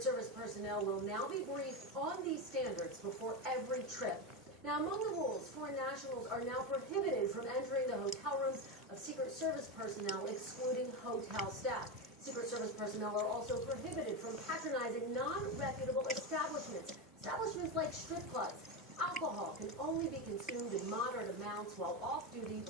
Secret Service personnel will now be briefed on these standards before every trip. Now, among the rules, foreign nationals are now prohibited from entering the hotel rooms of Secret Service personnel, excluding hotel staff. Secret Service personnel are also prohibited from patronizing non-reputable establishments. Establishments like strip clubs. Alcohol can only be consumed in moderate amounts while off-duty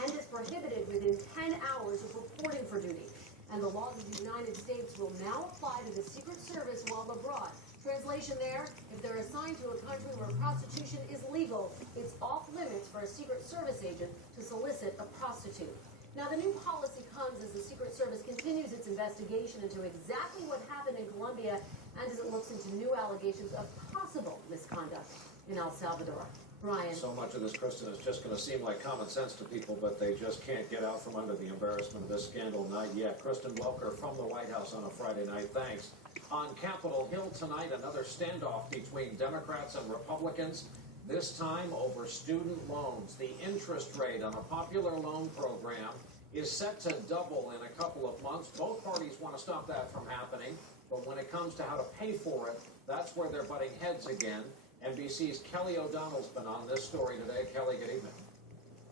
and is prohibited within 10 hours of reporting for duty. And the laws of the United States will now apply to the Secret Service while abroad. Translation there, if they're assigned to a country where prostitution is legal, it's off limits for a Secret Service agent to solicit a prostitute. Now, the new policy comes as the Secret Service continues its investigation into exactly what happened in Colombia and as it looks into new allegations of possible misconduct in El Salvador. Brian. So much of this, Kristen, is just going to seem like common sense to people, but they just can't get out from under the embarrassment of this scandal. Not yet. Kristen Welker from the White House on a Friday night. Thanks. On Capitol Hill tonight, another standoff between Democrats and Republicans, this time over student loans. The interest rate on a popular loan program is set to double in a couple of months. Both parties want to stop that from happening, but when it comes to how to pay for it, that's where they're butting heads again. NBC's Kelly O'Donnell's been on this story today. Kelly, good evening.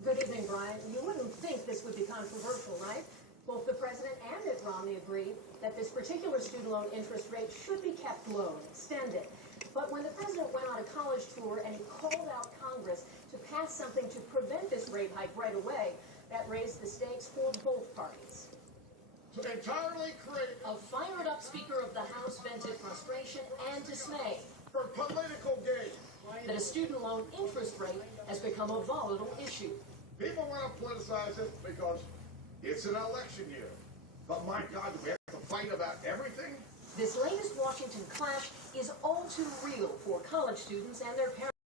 Good evening, Brian. You wouldn't think this would be controversial, right? Both the president and Mitt Romney agreed that this particular student loan interest rate should be kept low and extended. But when the president went on a college tour and he called out Congress to pass something to prevent this rate hike right away, that raised the stakes for both parties. Entirely crazy. A fired-up Speaker of the House vented frustration and dismay For political gain. that a student loan interest rate has become a volatile issue. People want to politicize it because it's an election year. But my God, do we have to fight about everything? This latest Washington clash is all too real for college students and their parents.